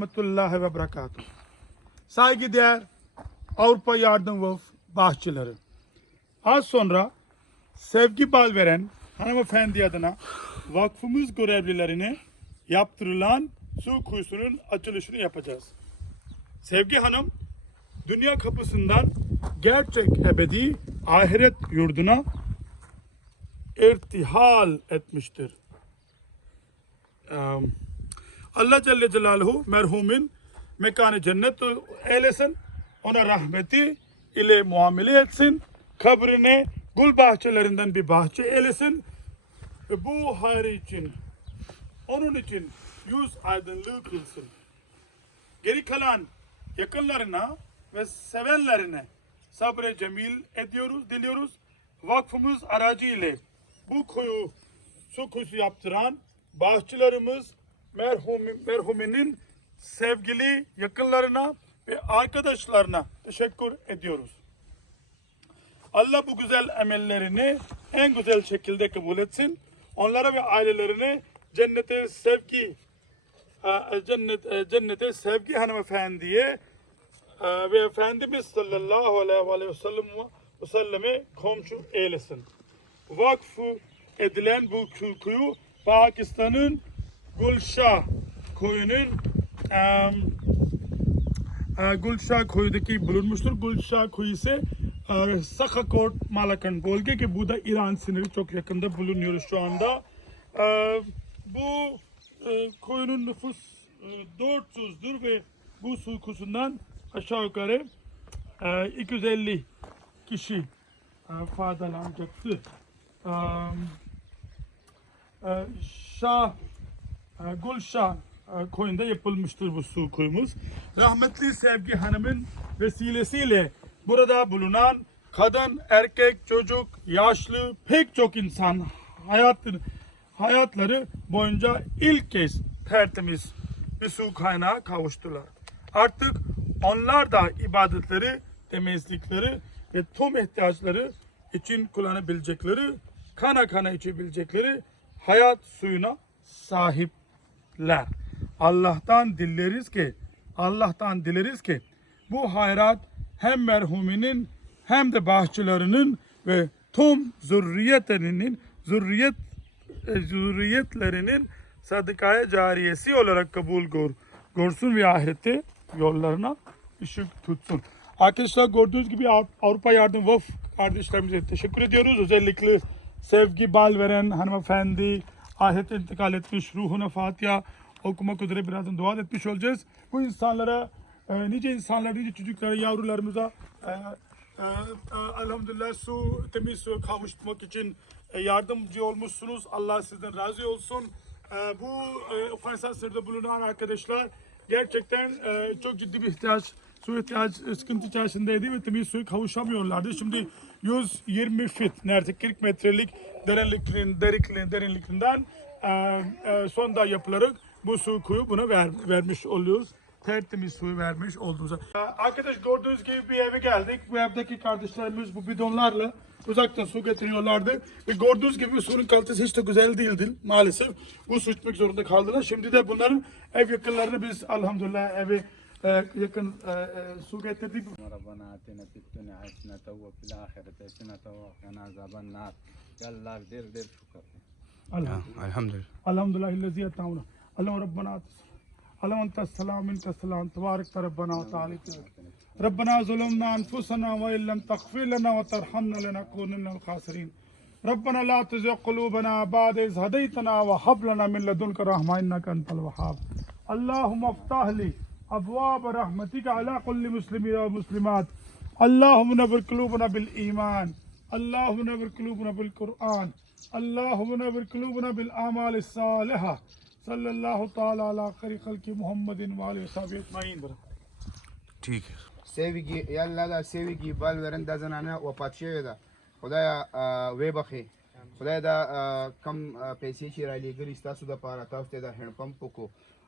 rahmetullahi ve berekatuhu. Saygıdeğer Avrupa Yardım Vakf bahçeleri. Az sonra Sevgi Balveren hanımefendi adına vakfımız görevlilerine yaptırılan su kuyusunun açılışını yapacağız. Sevgi Hanım dünya kapısından gerçek ebedi ahiret yurduna irtihal etmiştir. Eee, Allah Celle Celaluhu merhumin mekanı cennet eylesin. Ona rahmeti ile muamele etsin. Kabrine gül bahçelerinden bir bahçe eylesin. Ve bu hayrı için onun için yüz aydınlığı kılsın. Geri kalan yakınlarına ve sevenlerine sabre cemil ediyoruz, diliyoruz. Vakfımız aracıyla bu kuyu su kuyusu yaptıran bahçılarımız merhum, merhuminin sevgili yakınlarına ve arkadaşlarına teşekkür ediyoruz. Allah bu güzel emellerini en güzel şekilde kabul etsin. Onlara ve ailelerine cennete sevgi e, cennet e, cennete sevgi hanımefendiye e, ve Efendimiz sallallahu aleyhi ve sellem ve selleme komşu eylesin. Vakfı edilen bu kuyu Pakistan'ın Gulşah koyunun em, e, Gulşah koyudaki bulunmuştur. Gulşah koyu ise e, Sakakort Malakan bölge ki bu da İran sınırı çok yakında bulunuyoruz şu anda. E, bu e, koyunun nüfus e, 400'dür ve bu su kuyusundan aşağı yukarı e, 250 kişi e, faydalanacaktır. E, e, Şah e, Gülşah e, koyunda yapılmıştır bu su kuyumuz. Rahmetli Sevgi Hanım'ın vesilesiyle burada bulunan kadın, erkek, çocuk, yaşlı pek çok insan hayatını, hayatları boyunca ilk kez tertemiz bir su kaynağı kavuştular. Artık onlar da ibadetleri, temizlikleri ve tüm ihtiyaçları için kullanabilecekleri, kana kana içebilecekleri hayat suyuna sahipler. Allah'tan dileriz ki, Allah'tan dileriz ki bu hayrat hem merhuminin hem de bahçelerinin ve tüm zürriyetlerinin zürriyet e, zürriyetlerinin sadakaya cariyesi olarak kabul gör, görsün ve ahirette yollarına ışık tutsun. Arkadaşlar gördüğünüz gibi Av- Avrupa Yardım Vakf kardeşlerimize teşekkür ediyoruz. Özellikle Sevgi Balveren hanımefendi ahirete intikal etmiş ruhuna Fatiha okumak üzere birazdan dua etmiş olacağız. Bu insanlara e, nice insanlar, nice çocuklara, yavrularımıza e, e, e, elhamdülillah su, temiz su kavuşturmak için e, yardımcı olmuşsunuz. Allah sizden razı olsun. E, bu e, Afganistan sınırında bulunan arkadaşlar gerçekten e, çok ciddi bir ihtiyaç, su ihtiyaç, sıkıntı içerisindeydi ve temiz suyu kavuşamıyorlardı. Şimdi 120 fit, neredeyse 40 metrelik derinlikliğin, derinlikliğin, derinlikliğinden e, e, sonda yapılarak bu su kuyu buna ver, vermiş oluyoruz. Tertemiz suyu vermiş olduğumuza. Arkadaş gördüğünüz gibi bir eve geldik. Bu evdeki kardeşlerimiz bu bidonlarla uzaktan su getiriyorlardı. Ve gördüğünüz gibi suyun kalitesi hiç de güzel değildi maalesef. Bu su içmek zorunda kaldılar. Şimdi de bunların ev yakınlarını biz elhamdülillah evi yakın e, e, su getirdik. ربنا آتنا في الدنيا حسنة وفي الآخرة حسنة وقنا عذاب النار يا الله دير دير شكر. Elhamdülillah illezi yetavuna. Allahümme Rabbena atis. Allahümme entes selam mintes selam. Tebarek te Rabbena ve Teala. ربنا ظلمنا أنفسنا وإن لم تغفر لنا وترحمنا لنكونن من الخاسرين ربنا لا تزغ قلوبنا بعد إذ هديتنا وهب لنا من لدنك رحمة إنك أنت الوهاب اللهم افتح لي ابواب رحمتی کا علا کل مسلم و مسلمات اللہ نبر قلوب نب المان اللہ نبر قلوب نب القرآن اللہ نبر قلوب نب العمال صلی اللہ تعالیٰ علی خری خلق محمد انوال صاحب مہیندر ٹھیک ہے. سیوگی یا اللہ دا سیوگی بال ورن دا زنانا وپات شوی دا. خدایا وی بخی. خدایا دا کم پیسی چی رالی گریستا سو دا پارا تاوستی دا ہنپم پکو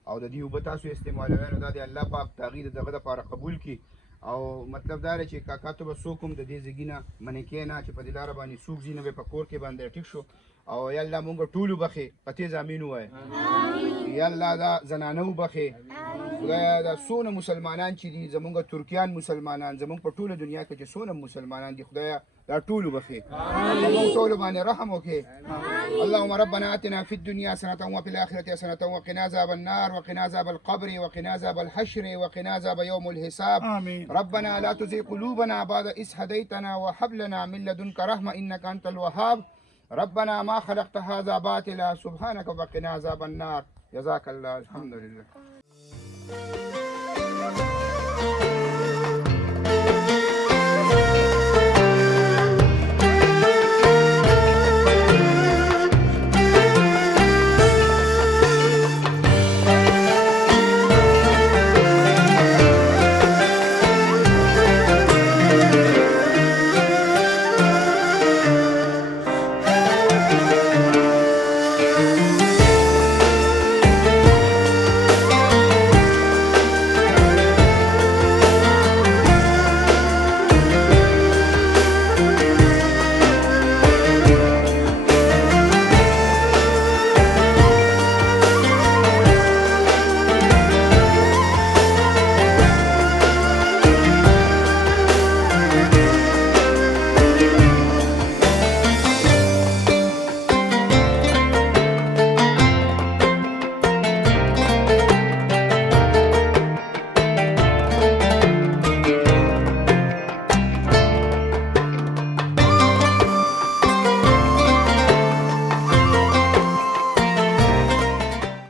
او د دې اوبه تاسو استعمالوئ نو دا د الله پاک د دغه دپاره قبول کړي. او مطلب دا دی چې کاکا ته به څوک هم د دې ځګي نه منې کېنه چې په دې لاره باندې څوک ځي نه به په کور کې باندې ټیک شو. او یا الله مونږ ټول وبخې په تیز امین وای یا الله دا زنانه وبخې خدایا دا سونه مسلمانان چې دي زمونږ ترکیان مسلمانان زمونږ په ټوله دنیا کې چې سونه مسلمانان دي خدایا دا ټول زمونږ ټول باندې رحم وکې اللهم ربنا آتنا في الدنيا حسنة وفي الآخرة حسنة وقنا عذاب النار وقنا عذاب القبر وقنا عذاب الحشر وقنا عذاب يوم الحساب. آمين. ربنا لا تزغ قلوبنا بعد إذ هديتنا وهب لنا من لدنك رحمة إنك أنت الوهاب. ربنا ما خلقت هذا باطلا سبحانك وقنا عذاب النار. جزاك الله الحمد لله.